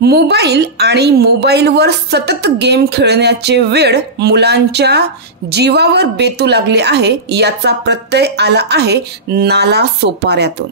Mobile आणि मोबाईलवर सतत गेम खेळण्याचे वेळ मुलांच्या जीवावर बेतू लागले आहे याचा प्रत्यय आला आहे नालासोपाऱ्यातून।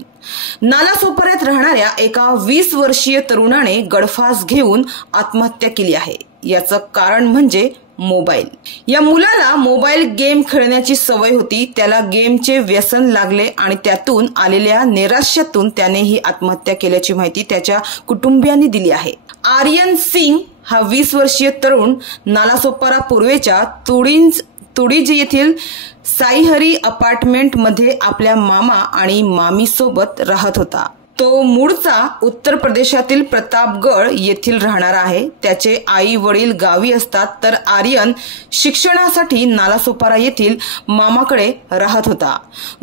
नालासोपाऱ्यात राहणाऱ्या एका 20 वर्षीय तरुणाने गळफास घेऊन आत्महत्या केली आहे। याचं कारण म्हणजे मोबाईल। या मुलाला मोबाईल गेम खेळण्याची सवय होती, त्याला गेमचे व्यसन लागले आणि त्यातून आलेल्या नैराश्यातून त्याने ही आत्महत्या केल्याची माहिती त्याच्या कुटुंबियांनी दिली आहे। आर्यन सिंग हा 20 वर्षीय तरुण नालासोपारा पूर्वेच्या तुडीज येथील साईहरी अपार्टमेंट मध्ये आपल्या मामा आणि मामी सोबत राहत होता। तो मूळचा उत्तर प्रदेशातील प्रतापगड येथील राहणारा आहे। त्याचे आई वडील गावी असतात, तर आर्यन शिक्षणासाठी नालासोपारा येथील मामाकडे राहत होता।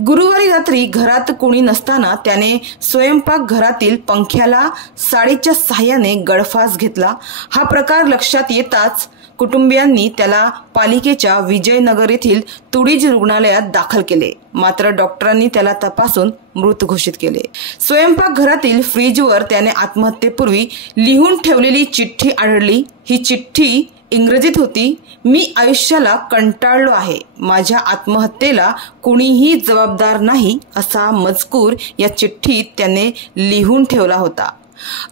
गुरुवारी रात्री घरात कोणी नसताना त्याने स्वयंपाक घरातील पंख्याला साडीच्या सहाय्याने गळफास घेतला। हा प्रकार लक्षात येताच कुटुंबियांनी त्याला पालिकेच्या विजयनगर येथील तुडीज रुग्णालयात दाखल केले, मात्र डॉक्टरांनी त्याला तपासून मृत घोषित केले। स्वयंपाकघरातील फ्रीजवर त्याने आत्महत्येपूर्वी लिहून ठेवलेली चिठ्ठी आढळली। ही चिठ्ठी इंग्रजीत होती। मी आयुष्याला कंटाळलो आहे, माझ्या आत्महत्येला कोणीही जबाबदार नाही, असा मजकूर या चिठ्ठीत त्याने लिहून ठेवला होता।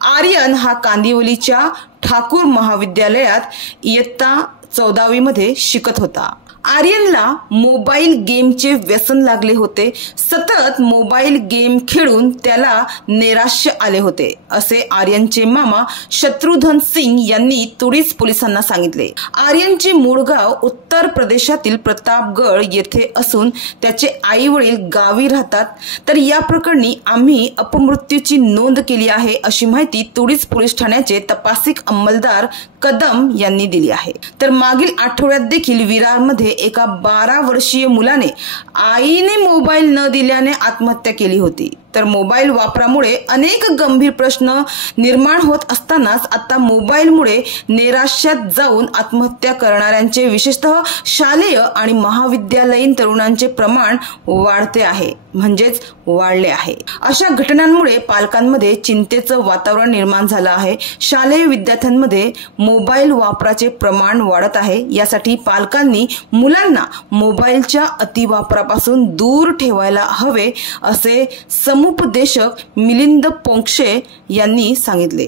आर्यन हा कांदिवलीच्या ठाकूर महाविद्यालयात इयत्ता 14वी मध्ये शिकत होता। आर्यनला मोबाईल गेमचे व्यसन लागले होते। सतत मोबाईल गेम खेळून त्याला नैराश्य आले होते, असे आर्यनचे मामा शत्रुघ्न सिंग यांनी तुडीज पोलिसांना सांगितले। आर्यनचे मूळ गाव उत्तर प्रदेशातील प्रतापगड येथे असून त्याचे आई वडील गावी राहतात, तर या प्रकरणी आम्ही अपमृत्यूची नोंद केली आहे, अशी माहिती तुडीज पोलीस ठाण्याचे तपासिक अंमलदार कदम यांनी दिली आहे। तर मागील आठवड्यात देखील विरारमध्ये एका 12 वर्षीय मुलाने आईने मोबाईल न दिल्याने आत्महत्या केली होती। तर मोबाईल वापरामुळे अनेक गंभीर प्रश्न निर्माण होत असतानाच आता मोबाईलमुळे नैराश्यात जाऊन आत्महत्या करणाऱ्यांचे विशेषतः शालेय आणि महाविद्यालयीन तरुणांचे प्रमाण वाढते आहे, म्हणजेच वाढले आहे। अशा घटनांमुळे पालकांमध्ये चिंतेचं वातावरण निर्माण झालं आहे। शालेय विद्यार्थ्यांमध्ये मोबाईल वापराचे प्रमाण वाढत आहे। यासाठी पालकांनी मुलांना मोबाईलच्या अतिवापरापासून दूर ठेवायला हवे, असे समुपदेशक मिलिंद पोंक्षे यांनी सांगितले।